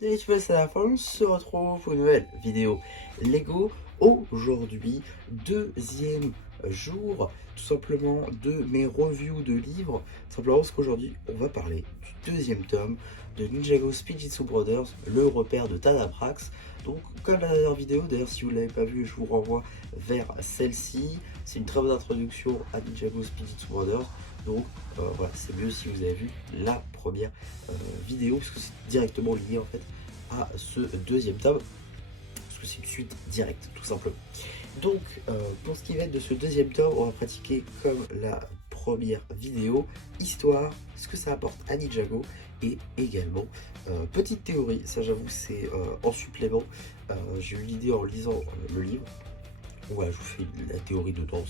Et tu vois, c'est la fin, on se retrouve pour une nouvelle vidéo Lego. Aujourd'hui, deuxième jour, tout simplement, de mes reviews de livres. Simplement parce qu'aujourd'hui, on va parler du deuxième tome de Ninjago Spijitzu Brothers, le repère de Tadabrax. Donc, comme la dernière vidéo, d'ailleurs, si vous ne l'avez pas vue, je vous renvoie vers celle-ci. C'est une très bonne introduction à Ninjago Spijitzu Brothers. Donc, voilà, c'est mieux si vous avez vu la première vidéo, parce que c'est directement lié en fait à ce deuxième tome, parce que c'est une suite directe, tout simplement. Donc, pour ce qui va être de ce deuxième tome, on va pratiquer comme la première vidéo, histoire, ce que ça apporte à Ninjago, et également, petite théorie, ça j'avoue c'est en supplément, j'ai eu l'idée en lisant le livre. Voilà, je vous fais la théorie dedans,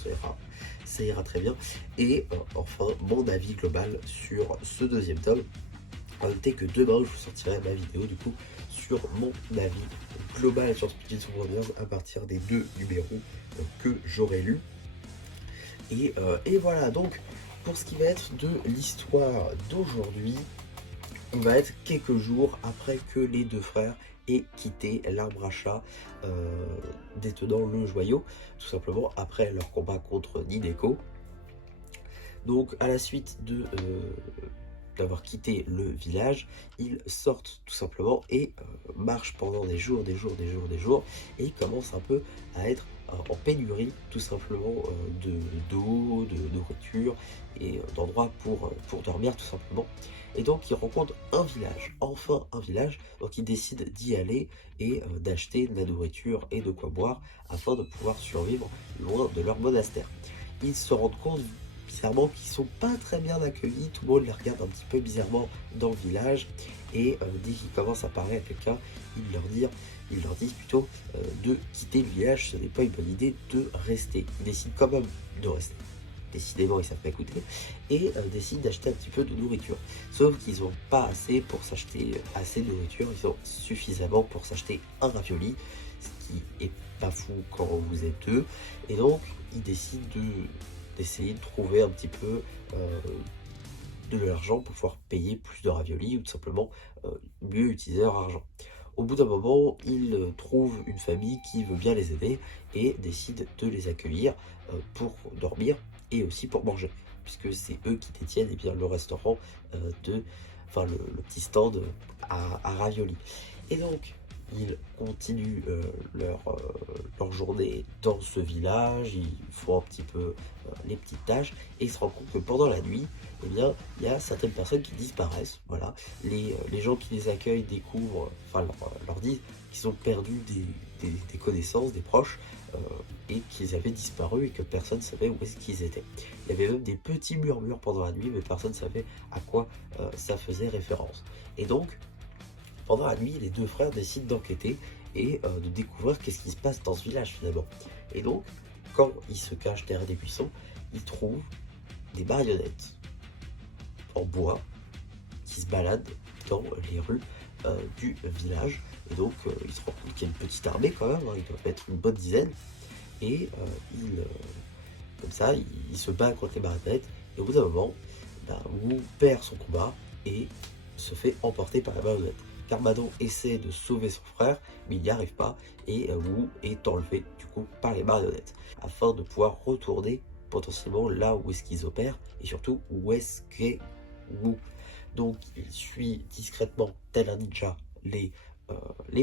ça ira très bien. Et enfin, mon avis global sur ce deuxième tome. À noter que demain, je vous sortirai ma vidéo du coup sur mon avis global sur Spijitzu Brothers à partir des deux numéros que j'aurai lus. Et voilà, donc pour ce qui va être de l'histoire d'aujourd'hui, on va être quelques jours après que les deux frères aient quitté l'arbre à chat détenant le joyau, tout simplement après leur combat contre Nineko. Donc à la suite d'avoir quitté le village, ils sortent tout simplement et marchent pendant des jours, et ils commencent un peu à être en pénurie tout simplement d'eau, de nourriture et d'endroits pour dormir tout simplement. Et donc ils rencontrent un village, enfin un village, donc ils décident d'y aller et d'acheter de la nourriture et de quoi boire afin de pouvoir survivre loin de leur monastère. Ils se rendent compte bizarrement qu'ils sont pas très bien accueillis, tout le monde les regarde un petit peu bizarrement dans le village et dès qu'ils commencent à parler à quelqu'un, ils leur disent plutôt de quitter le village, ce n'est pas une bonne idée de rester. Ils décident quand même de rester. Décidément, ils savent pas écouter et décident d'acheter un petit peu de nourriture. Sauf qu'ils n'ont pas assez pour s'acheter assez de nourriture, ils ont suffisamment pour s'acheter un ravioli, ce qui est pas fou quand vous êtes deux. Et donc, ils décident d'essayer de trouver un petit peu de l'argent pour pouvoir payer plus de raviolis ou tout simplement mieux utiliser leur argent. Au bout d'un moment, ils trouvent une famille qui veut bien les aider et décident de les accueillir pour dormir et aussi pour manger, puisque c'est eux qui détiennent eh bien, le restaurant le petit stand à raviolis. Et donc, ils continuent leur journée dans ce village, ils font un petit peu les petites tâches et ils se rendent compte que pendant la nuit, eh bien, il y a certaines personnes qui disparaissent. Voilà. Les gens qui les accueillent découvrent, leur disent qu'ils ont perdu des connaissances, des proches, et qu'ils avaient disparu et que personne ne savait où est-ce qu'ils étaient. Il y avait même des petits murmures pendant la nuit, mais personne ne savait à quoi ça faisait référence. Et donc, pendant la nuit, les deux frères décident d'enquêter et de découvrir qu'est-ce qui se passe dans ce village finalement. Et donc, quand ils se cachent derrière des buissons, ils trouvent des marionnettes en bois qui se baladent dans les rues du village. Et donc, ils se rendent compte qu'il y a une petite armée quand même, hein, ils doivent être une bonne dizaine. Et comme ça, il se bat contre les marionnettes. Et au bout d'un moment, Wu perd son combat et se fait emporter par la marionnette. Garmadon essaie de sauver son frère, mais il n'y arrive pas, et Wu est enlevé du coup par les marionnettes, afin de pouvoir retourner potentiellement là où est-ce qu'ils opèrent, et surtout où est-ce qu'est Wu. Donc il suit discrètement, tel un ninja, les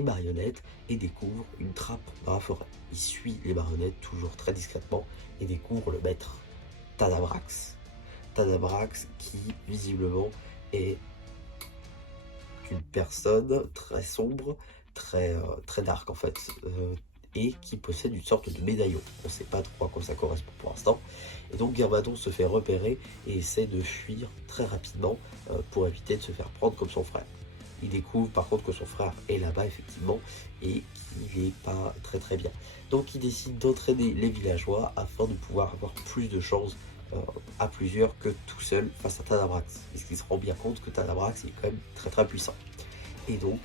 marionnettes et découvre une trappe dans la forêt. Il suit les marionnettes toujours très discrètement et découvre le maître, Tadabrax. Tadabrax qui visiblement est une personne très sombre, très dark en fait, et qui possède une sorte de médaillon. On ne sait pas trop à quoi ça correspond pour l'instant. Et donc Garmadon se fait repérer et essaie de fuir très rapidement pour éviter de se faire prendre comme son frère. Il découvre par contre que son frère est là-bas effectivement et qu'il n'est pas très bien. Donc il décide d'entraîner les villageois afin de pouvoir avoir plus de chances à plusieurs que tout seul face à Tadabrax. Parce qu'il se rend bien compte que Tadabrax est quand même très puissant. Et donc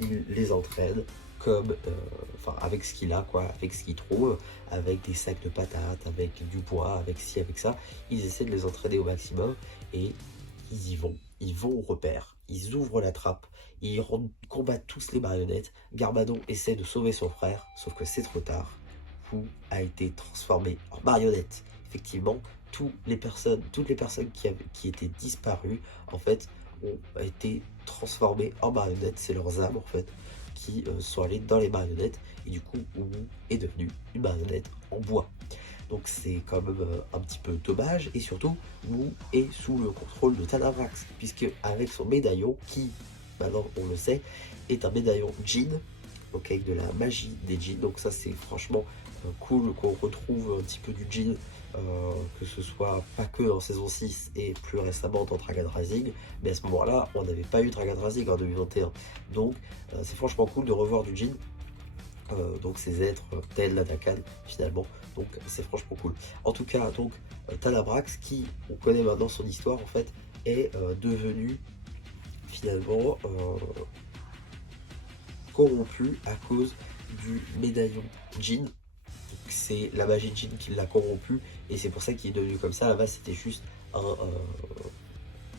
il les entraîne comme, avec ce qu'il a, quoi, avec ce qu'il trouve, avec des sacs de patates, avec du bois, avec ci, avec ça. Ils essaient de les entraîner au maximum et ils y vont. ils vont au repère, ils ouvrent la trappe, combattent tous les marionnettes. Garbadon essaie de sauver son frère, sauf que c'est trop tard. Wu a été transformé en marionnette. Effectivement, toutes les personnes qui étaient disparues, en fait, ont été transformées en marionnettes. C'est leurs âmes, en fait, qui sont allées dans les marionnettes. Et du coup, Wu est devenu une marionnette en bois. Donc c'est quand même un petit peu dommage. Et surtout, Wu est sous le contrôle de Tanabrax, puisque avec son médaillon, qui, maintenant on le sait, est un médaillon Jin, donc avec de la magie des Jin. Donc ça c'est franchement cool qu'on retrouve un petit peu du Jin, que ce soit pas que en saison 6 et plus récemment dans Dragon Rising, mais à ce moment-là, on n'avait pas eu Dragon Rising en 2021. Donc c'est franchement cool de revoir du Jin. Donc ces êtres tels la Dakan finalement, donc c'est franchement cool. En tout cas, donc Tanabrax, qui on connaît maintenant son histoire en fait, est devenu finalement corrompu à cause du médaillon Jin. C'est la magie Jin qui l'a corrompu et c'est pour ça qu'il est devenu comme ça. Là-bas, c'était juste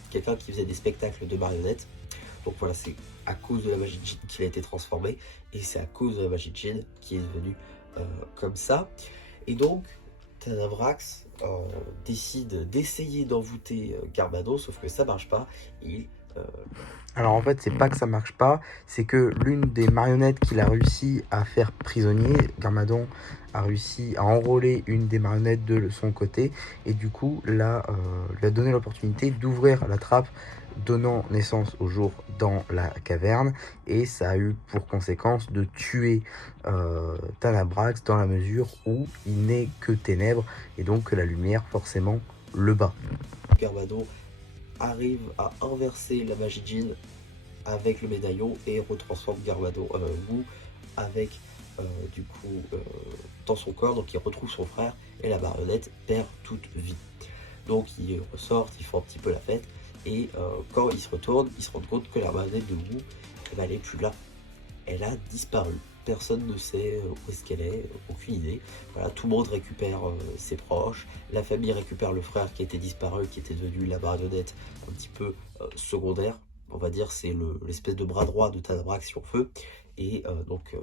quelqu'un qui faisait des spectacles de marionnettes. Donc voilà, c'est à cause de la magie Jin qu'il a été transformé et c'est à cause de la magie Jin qui est devenu comme ça. Et donc, Tanabrax décide d'essayer d'envoûter Garbadon, sauf que ça marche pas. Alors en fait, c'est pas que ça marche pas, c'est que l'une des marionnettes qu'il a réussi à faire prisonnier, Garmadon a réussi à enrôler une des marionnettes de son côté, et du coup, là, lui a donné l'opportunité d'ouvrir la trappe, donnant naissance au jour dans la caverne, et ça a eu pour conséquence de tuer Tanabrax dans la mesure où il n'est que ténèbres, et donc que la lumière forcément le bat. Garbadon arrive à inverser la magie Jin avec le médaillon et retransforme Wu avec du coup dans son corps, donc il retrouve son frère et la marionnette perd toute vie. Donc ils ressortent, ils font un petit peu la fête et quand ils se retournent, ils se rendent compte que la marionnette de Wu, elle n'est plus là, elle a disparu. Personne ne sait où est-ce qu'elle est, aucune idée. Voilà, tout le monde récupère ses proches, la famille récupère le frère qui était disparu, qui était devenu la marionnette un petit peu secondaire. On va dire c'est l'espèce de bras droit de Tanabrax sur feu. Et donc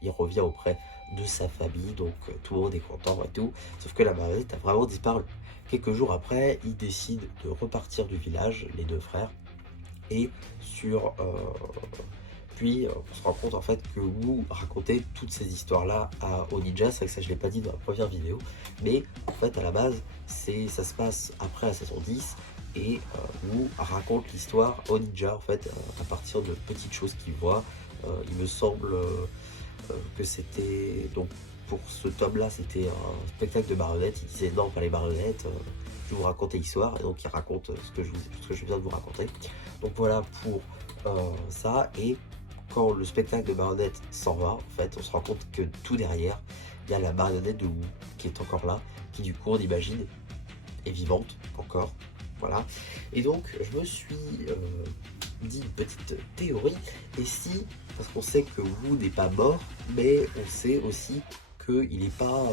il revient auprès de sa famille, donc tout le monde est content et tout. Sauf que la marionnette a vraiment disparu. Quelques jours après, ils décident de repartir du village, les deux frères. Et puis on se rend compte en fait que Wu racontait toutes ces histoires-là aux ninjas. C'est vrai que ça je l'ai pas dit dans la première vidéo. Mais en fait à la base, ça se passe après la saison 10. Et Wu raconte l'histoire aux ninjas en fait à partir de petites choses qu'il voit. Il me semble que c'était donc pour ce tome-là, c'était un spectacle de marionnettes. Il disait non, pas les marionnettes. Je vais vous raconter l'histoire et donc il raconte ce que je viens de vous raconter. Donc voilà pour ça. Et quand le spectacle de marionnettes s'en va, en fait, on se rend compte que tout derrière, il y a la marionnette de Wu qui est encore là, qui du coup on imagine est vivante encore. Voilà. Et donc je me suis dit une petite théorie. Et si, parce qu'on sait que Wu n'est pas mort, mais on sait aussi qu'il n'est pas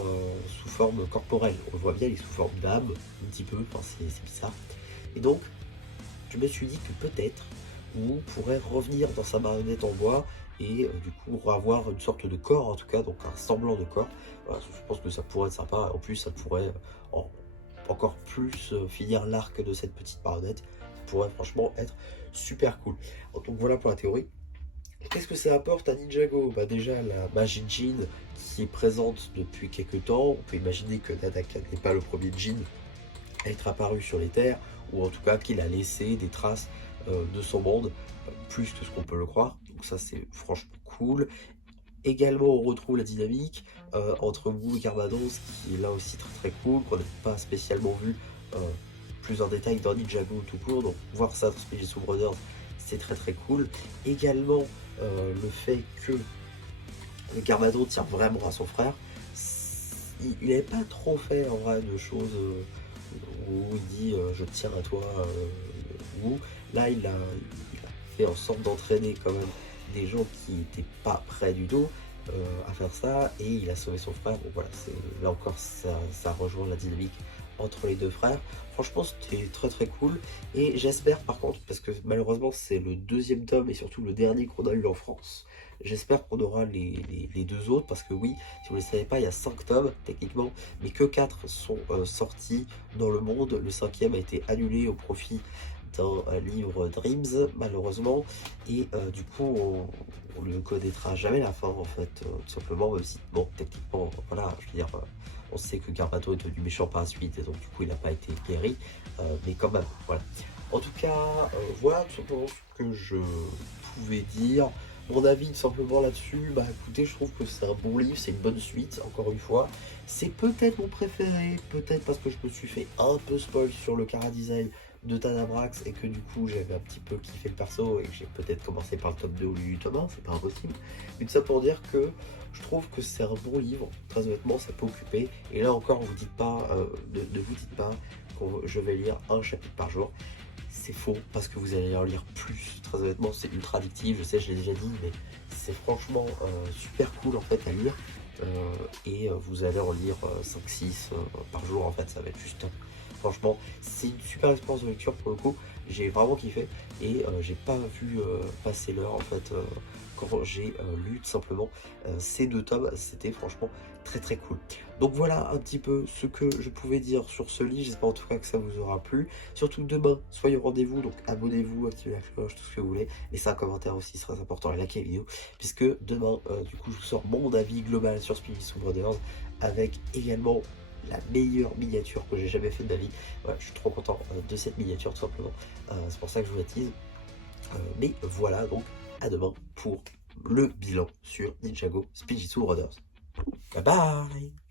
sous forme corporelle. On le voit bien, il est sous forme d'âme, un petit peu, enfin c'est bizarre. Et donc, je me suis dit que peut-être Wu pourrait revenir dans sa marionnette en bois et du coup avoir une sorte de corps, en tout cas, donc un semblant de corps. Voilà, je pense que ça pourrait être sympa. En plus, ça pourrait encore plus finir l'arc de cette petite marionnette. Ça pourrait franchement être super cool. Donc voilà pour la théorie. Qu'est-ce que ça apporte à Ninjago? Bah déjà la magie Jin qui est présente depuis quelques temps. On peut imaginer que Nadakan n'est pas le premier Jin à être apparu sur les terres, ou en tout cas qu'il a laissé des traces de son monde, plus que ce qu'on peut le croire. Donc ça c'est franchement cool. Également on retrouve la dynamique entre Wu et Garmadon, ce qui est là aussi très très cool, qu'on n'a pas spécialement vu plus en détail dans Ninjago tout court. Donc voir ça dans Spirited Brothers, c'est très très cool. Également le fait que Garmadon tient vraiment à son frère. Il n'avait pas trop fait en vrai de choses où il dit je tiens à toi Wu. Là il a fait en sorte d'entraîner quand même des gens qui n'étaient pas près du tout à faire ça, et il a sauvé son frère. Donc voilà, là encore ça rejoint la dynamique entre les deux frères. Franchement, c'était très très cool. Et j'espère par contre, parce que malheureusement c'est le deuxième tome et surtout le dernier qu'on a eu en France, j'espère qu'on aura les deux autres, parce que oui, si vous ne le savez pas, il y a 5 tomes techniquement, mais que 4 sont sortis dans le monde. Le cinquième a été annulé au profit d'un livre Dreams, malheureusement, et du coup on ne connaîtra jamais la fin en fait, tout simplement, même si, bon, techniquement, voilà, je veux dire, on sait que Garbato est devenu méchant par la suite, et donc du coup il n'a pas été guéri, mais quand même, voilà. En tout cas, voilà tout simplement ce que je pouvais dire. Mon avis tout simplement là-dessus, bah écoutez, je trouve que c'est un bon livre, c'est une bonne suite, encore une fois. C'est peut-être mon préféré, peut-être parce que je me suis fait un peu spoil sur le chara-design de Tanabrax et que du coup j'avais un petit peu kiffé le perso et que j'ai peut-être commencé par le tome 2 au lieu du tome 1, c'est pas impossible. Mais tout ça pour dire que je trouve que c'est un bon livre, très honnêtement ça peut occuper. Et là encore, vous dites pas, ne vous dites pas que je vais lire un chapitre par jour. C'est faux, parce que vous allez en lire plus. Très honnêtement, c'est ultra addictif, je sais, je l'ai déjà dit, mais c'est franchement super cool en fait à lire. Et vous allez en lire 5-6 par jour, en fait, ça va être juste top. Franchement, c'est une super expérience de lecture pour le coup. J'ai vraiment kiffé et j'ai pas vu passer l'heure en fait quand j'ai lu tout simplement ces 2 tomes. C'était franchement très très cool. Donc voilà un petit peu ce que je pouvais dire sur ce livre. J'espère en tout cas que ça vous aura plu. Surtout demain, soyez au rendez-vous, donc abonnez-vous, activez la cloche, tout ce que vous voulez. Laissez un commentaire aussi, c'est très important, et likez la vidéo, puisque demain, du coup, je vous sors mon avis global sur Spiritus Brothers, avec également la meilleure miniature que j'ai jamais fait de ma vie. Voilà, je suis trop content de cette miniature tout simplement. C'est pour ça que je vous la tease. Mais voilà, donc à demain pour le bilan sur Ninjago Spiritus Brothers. Bye bye.